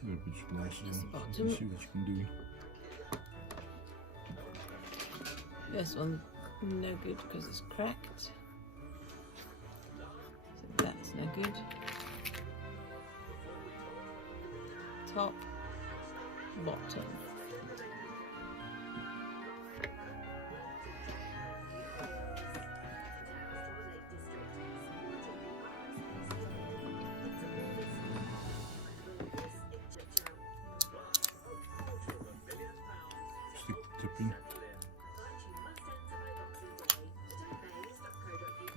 A bit splash That's the on. bottom. Let's see what you can do. This one's no good because it's cracked. So that's no good. Top, bottom. Stick the tip in.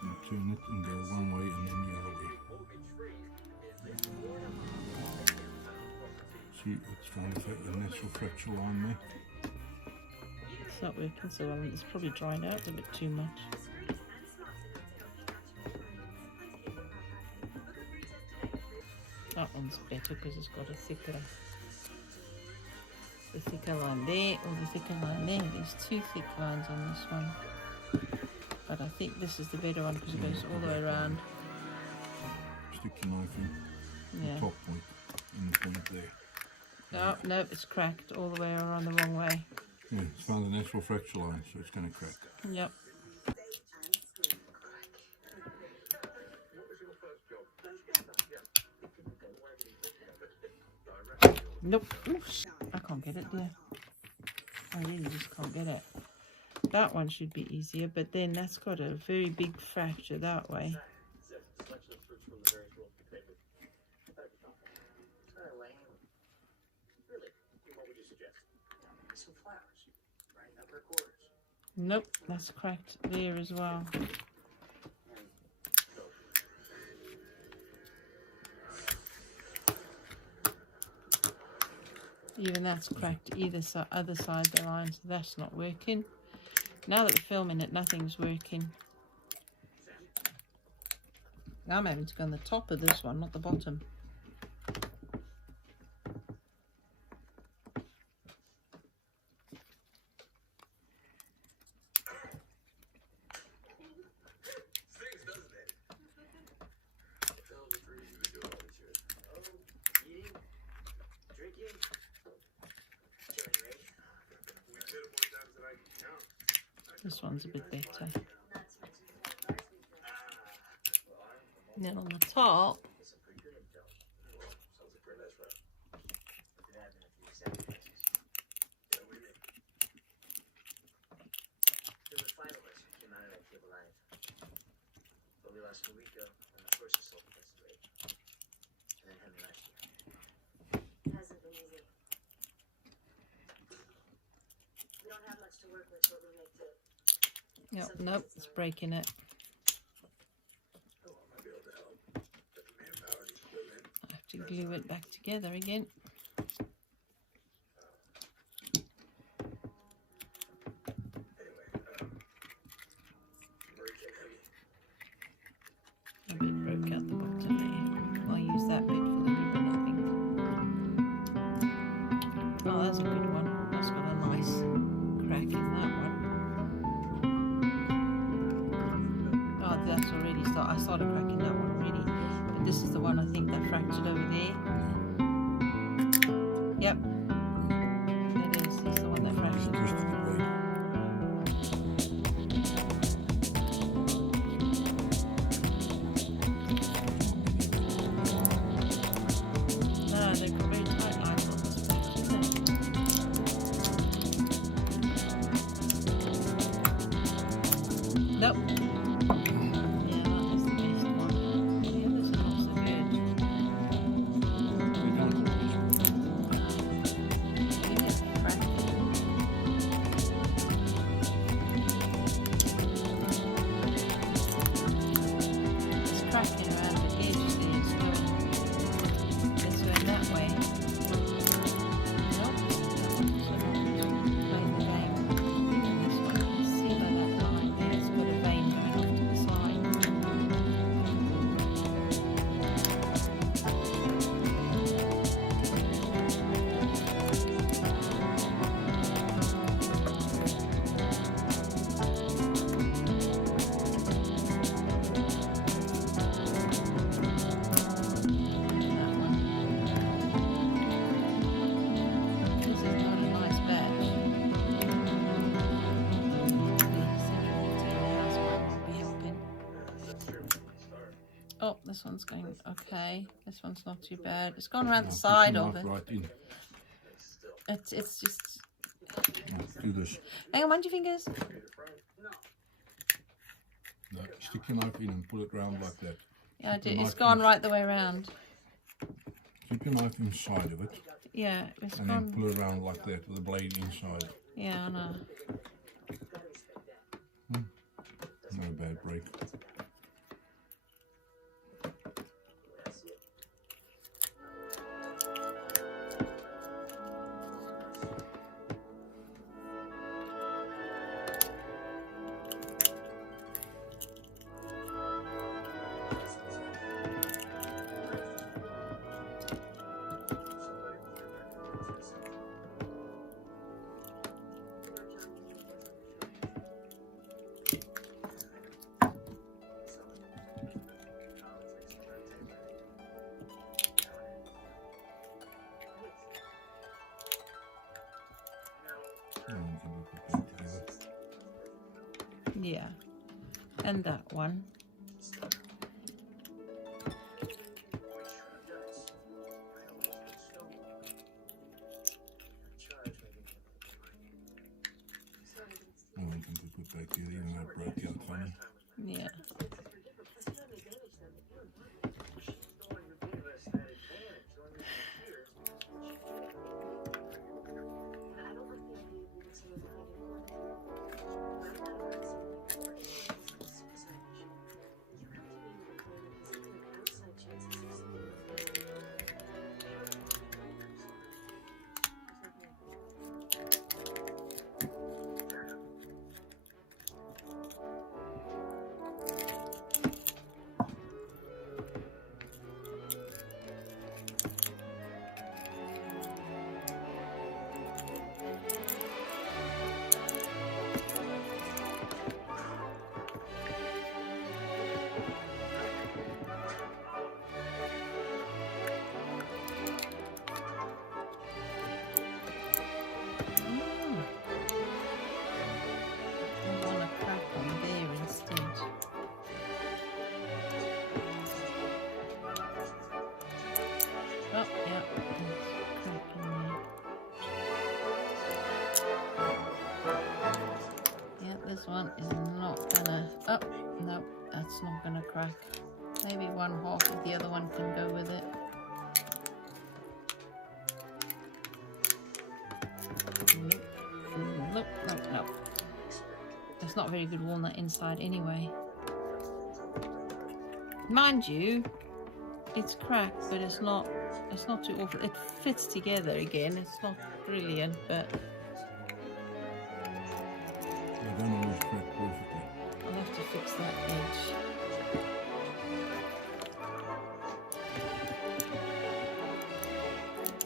And turn it and go one way and then the other way. See, it's trying to fit the natural fracture line there. It's not working so well, and it's probably drying out a bit too much. That one's better because it's got a thicker line there, or the thicker line there. There's two thick lines on this one, but I think this is the better one because it goes all the way around. Stick your knife in Yeah. the top point and the point there. No, no, it's cracked all the way around the wrong way. Yeah, it's found the natural fracture line, so it's going to crack. Yep. Nope. Oops. I can't get it there. I really just can't get it. That one should be easier, but then that's got a very big fracture that way. Nope, that's cracked there as well. Even that's cracked either side, other side of the line, so that's not working. Now that we're filming it, nothing's working. Now I'm having to go on the top of this one, not the bottom. This one's a bit better. And then on the top, yep, nope, it's breaking it. I have to glue it back together again. A bit broke out the bottom there. I'll use that bit for the ribbon, I think. Oh, that's a good one. That's got a nice crack in that one. Oh, that's already I started cracking that one already. But this is the one I think that fractured over there. Yep. It is. It's the one that fractured. No, they've got very tight lines on this back, isn't it? Nope. Yeah, that was the best one. The others are not so good. It's cracking. It's cracking around the edge there as well. It's going that way. Nope. Playing the game. Even this one, you can see by that line there, it's got a vein this one's going okay. This one's not too bad. It's gone around the Push side the of knife it. right in. It's just. Now, do this. Hang on, mind your fingers. No, stick your knife in and pull it round like that. Yeah, I Keep do. the It's knife gone in- right the way around. Keep your knife inside of it Yeah, it's and gone. then pull it around like that with the blade inside. Yeah, I know. Not a bad break. And we can put that together. Yeah. And that one. And we can put that together and that broke out funny. Yeah. I want a crack on there instead. Oh, yeah. Crack in there. Yeah, this one is not gonna. Oh, no, that's not gonna crack. Maybe one half of the other one can go with it. Nope, nope, nope. It's not very good walnut inside anyway. Mind you, it's cracked, but it's not too awful. It fits together again. It's not brilliant, but They don't always crack perfectly. I'll have to fix that edge.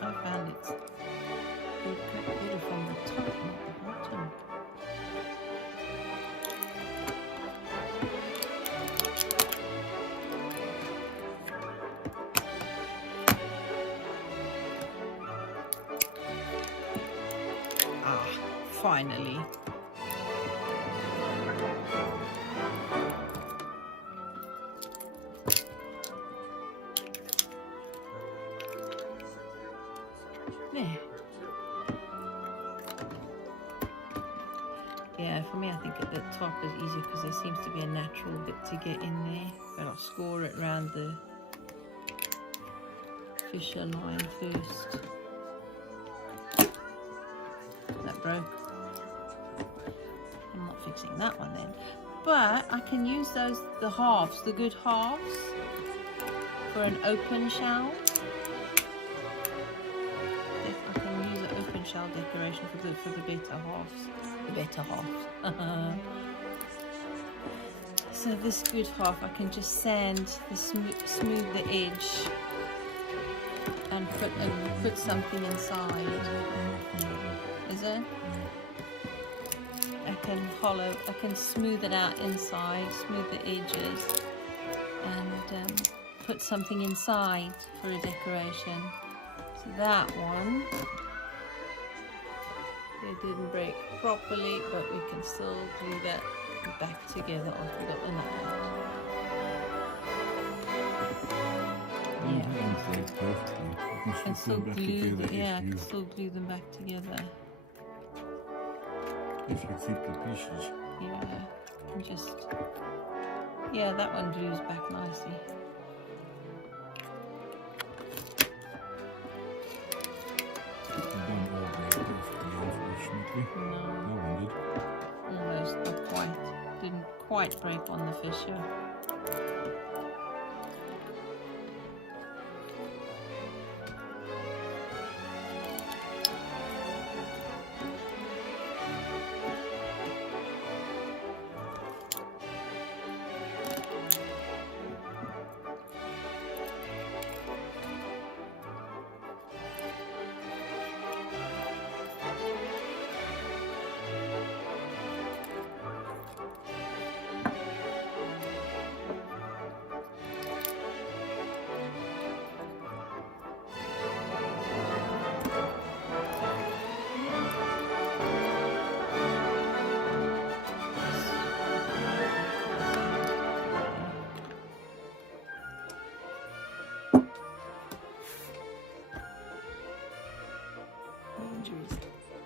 I found it's better from the top, not the bottom. Ah, finally. There. Yeah, for me I think at the top is easier because there seems to be a natural bit to get in there. But I'll score it around the fisher line first. That broke. I'm not fixing that one then. But I can use the halves, the good halves, for an open shell. I can use an open shell decoration for the better halves. The better halves. So this good half, I can just sand the smooth the edge and put something inside. Is it? I can smooth it out inside, smooth the edges, and put something inside for a decoration. So that one, it didn't break properly, but we can still glue that back together after we got the nut out. Yeah. That one's right perfectly. You And can still still back glue together them, yeah, I if can you still glue them back together. keep the pieces. Yeah, and just, yeah, that one glues back nicely. They don't all break perfectly, unfortunately. No, That one did. almost, not quite. Didn't quite break on the fissure.